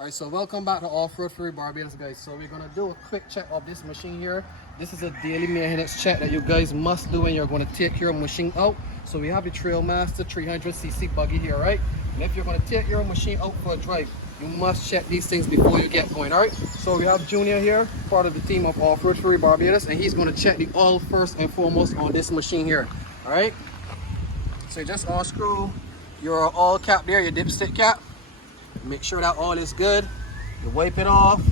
Alright, so welcome back to Off-Road Free Barbados, guys. So we're gonna do a quick check of this machine here. This is a daily maintenance check that you guys must do when you're gonna take your machine out. So we have the Trailmaster 300cc buggy here, right? And if you're gonna take your machine out for a drive, you must check these things before you get going, alright? So we have Junior here, part of the team of Off-Road Free Barbados, and he's gonna check the oil first and foremost on this machine here, alright? So you just unscrew your oil cap there, your dipstick cap. Make sure that oil is good. You wipe it off,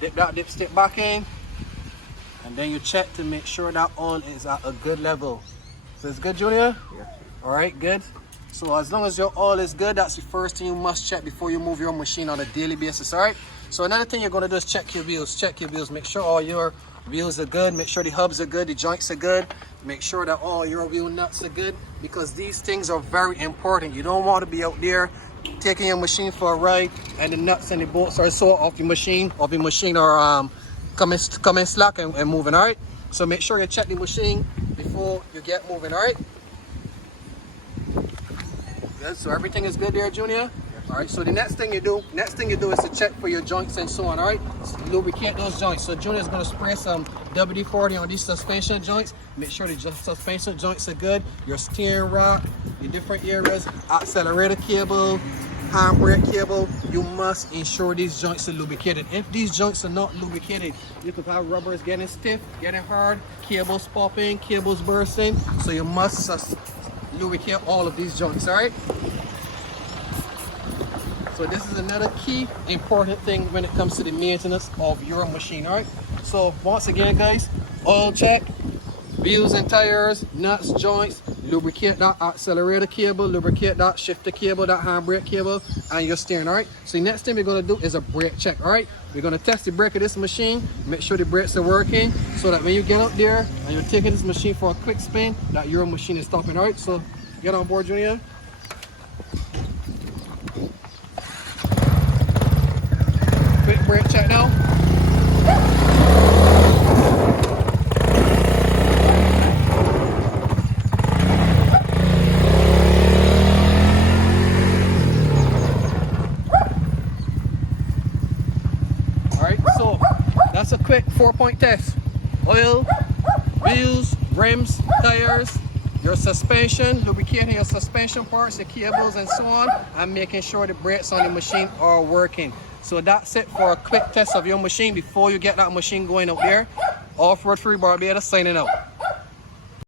dip that dipstick back in, and then you check to make sure that oil is at a good level. So it's good, Junior? Yeah. All right, good. So as long as your oil is good, that's the first thing you must check before you move your machine on a daily basis, all right? So another thing you're gonna do is check your wheels. Check your wheels. Make sure all your wheels are good. Make sure the hubs are good, the joints are good. Make sure that all your wheel nuts are good, because these things are very important. You don't want to be out there taking your machine for a ride and the nuts and the bolts are sore off your machine, are coming slack and moving, all right? So make sure you check the machine before you get moving, all right? Good, so everything is good there, Junior? All right, so the next thing you do is to check for your joints and so on, all right? So lubricate those joints. So Junior's gonna spray some WD-40 on these suspension joints. Make sure the suspension joints are good. Your steering rod, the different areas, accelerator cable, handbrake cable, you must ensure these joints are lubricated. If these joints are not lubricated, you could have rubbers getting stiff, getting hard, cables popping, cables bursting. So you must lubricate all of these joints, all right? So this is another key important thing when it comes to the maintenance of your machine, all right? So once again, guys, oil check, wheels and tires, nuts, joints, lubricate that accelerator cable, lubricate that shifter cable, that handbrake cable, and your steering, all right? So the next thing we're gonna do is a brake check, all right? We're gonna test the brake of this machine, make sure the brakes are working, so that when you get out there and you're taking this machine for a quick spin, that your machine is stopping, all right? So get on board, Junior. Quick brake check now. Alright, so that's a quick 4-point test. Oil, wheels, rims, tires, your suspension, lubricating your suspension parts, your cables and so on, and making sure the brakes on the machine are working. So that's it for a quick test of your machine before you get that machine going out there. Off-Road Free Barbados signing out.